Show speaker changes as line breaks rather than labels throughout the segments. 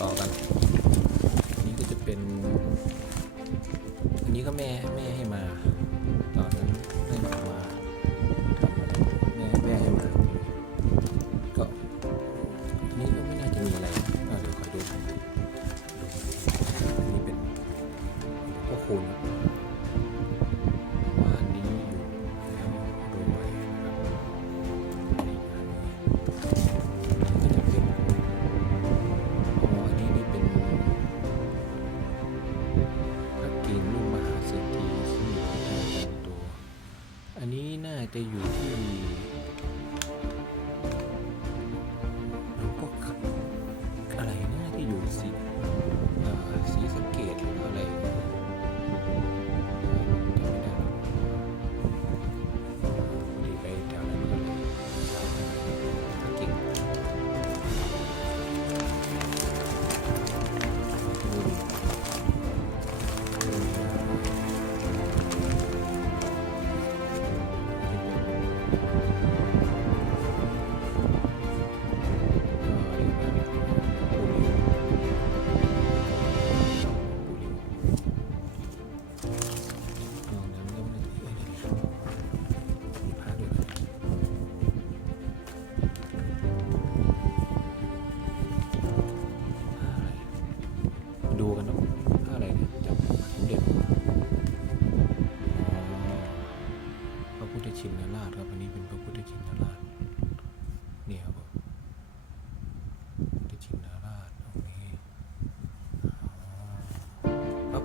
ต่อกันอันนี้ก็จะเป็น อันนี้ก็แม่แม่ให้มา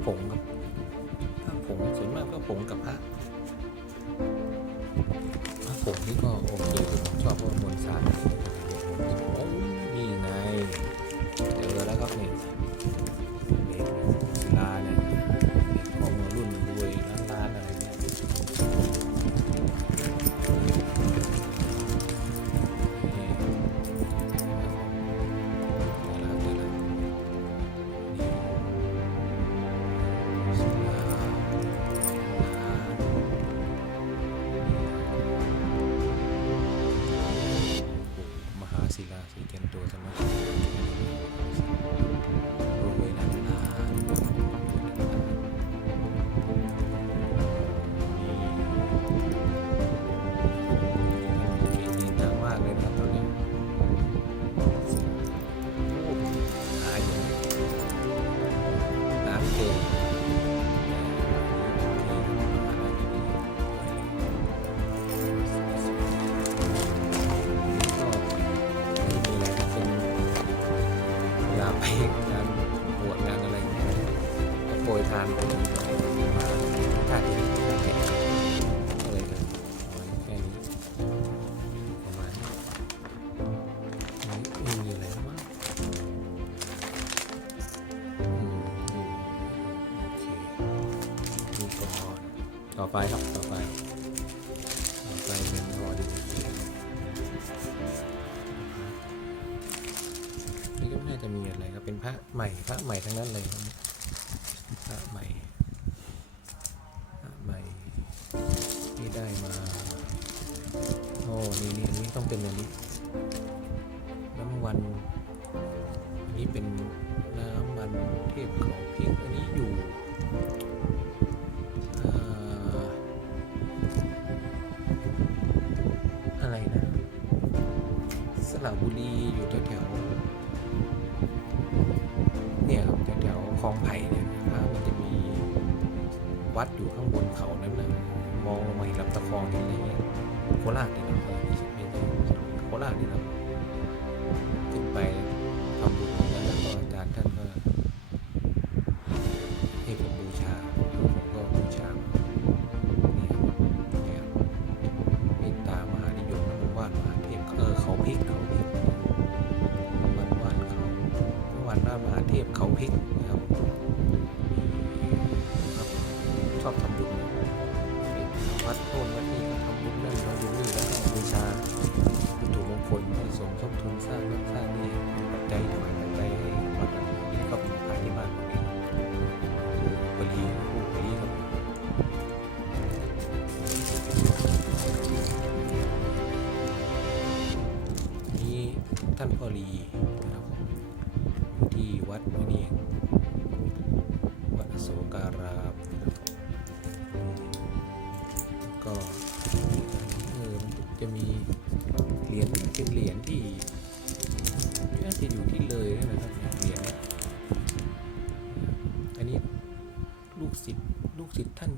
ผงครับผ้าผงส่วนมากพระผงกับพระผ้าผงนี่ก็โอเคคือผมชอบเพราะว่ามวลสารอะไรเนี่ยโอ้นี่ไงเจอแล้วครับนี่ โปรยทานไปมาท่าที่ท่าแก่ก็เลยกันเอาไว้แค่นี้ประมาณนี้ม่มีอะไรแล้วมั้งอืมนี่ก่อนต่อไปครับต่อไปต่อไปเป็นรอดีนี่ก็ไม่น่าจะมีอะไรครับเป็นพระใหม่พระใหม่ทั้งนั้นเลย ได้มา โอ้นี่นี่นนี้ต้องเป็นอันนี้ น้ำวันอันนี้เป็นน้ำมันเทพเขาพริกอันนี้อยู่อ่าอะไรนะสระบุรีอยู่แถวๆเนี่ยครับแถวๆคลองไผ่เนี่ยนะครับมันจะมีวัดอยู่ข้างบนเขานั้นนะ มองลงมาเห็นลำตะคองเห็นอะไรเงี้ยโคราชนี่นะเออไม่ใช่ไม่ใช่โคราชนี่นะขึ้นไปทำบุญตรงนั้นแล้วก็อาจารย์ท่านก็ให้ผมบูชาผมก็บูชาเนี่ยเนี่ยเมตตามหานิยมน้ำมันว่านมหาเทพเออเขาพริกเขาพริกน้ำมันว่านเขาน้ำมันว่านมหาเทพเขาพริกนะครับครับชอบทำ สร้างนั่นสร้างนี่เป็นปัจจัยถวายปัจจัยให้วัดนั้นนี่ก็ขาที่บ้านผมเองปรีผู้ปรีครับนี่ท่านพ่อรีนะครับอยู่ที่วัดนี่เองวัดโศการามนะครับก็เออจะมี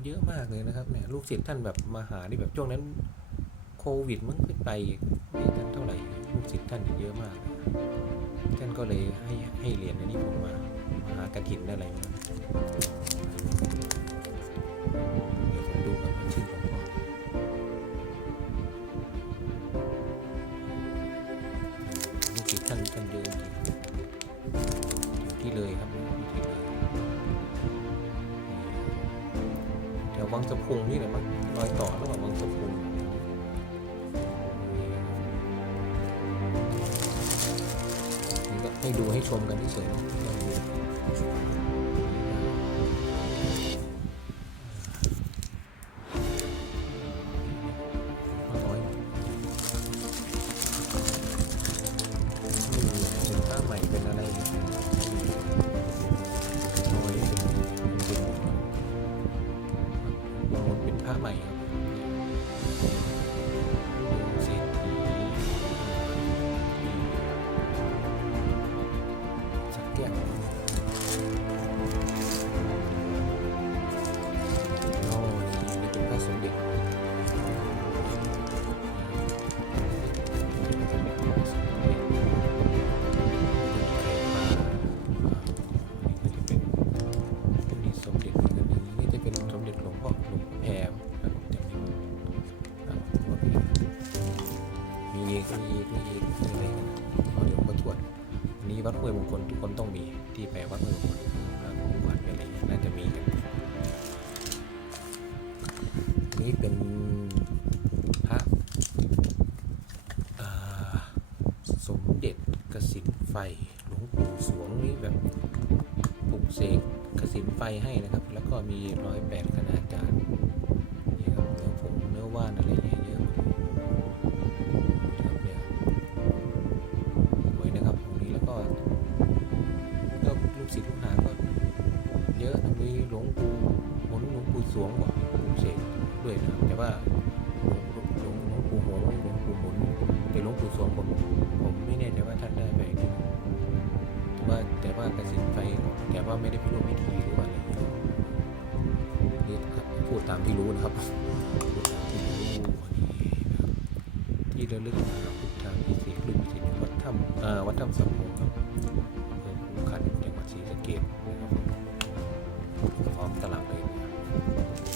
เยอะมากเลยนะครับเนี่ยลูกศิษย์ท่านแบบมาหาที่แบบช่วงนั้นโควิดมันขึ้นไปไม่ทันเท่าไหร่ลูกศิษย์ท่านเยอะมาก ท่านก็เลยให้ให้เหรียญอันนี้ผมมามาหากระถินอะไรมาเดี๋ยวผมดูก่อนว่าชื่อของพ่อลูกศิษย์ท่านท่านเยอะจริง พุงนี่แหละมั้งรอยต่อระหว่างวังสะพุงนี่ก็ให้ดูให้ชมกันเฉย มีอีกมีอีกมีอีกมีอะไรกันเอาเดี๋ยวมาตรวจอันนี้วัดห้วยมงคลทุกคนต้องมีที่ไปวัดห้วยมงคลของวัดอะไรเงี้ยน่าจะมีกันนี่เป็นพระสมเด็จกสินไฟหลวงปู่สวงนี่แบบปลุกเสกกสินไฟให้นะครับ แล้วก็มีร้อยแปดคณาจารย์นี่ครับเนื้อผงเนื้อว่านอะไรเงี้ย ที่รู้นะครับที่ระลึกนะครับพุทธาพิเศษหรือพิเศษวัดถ้ำวัดถ้ำสำโรงครับอำเภอขุขันจังหวัดศรีสะเกดนะครับพร้อมตลาดเลยนะครับ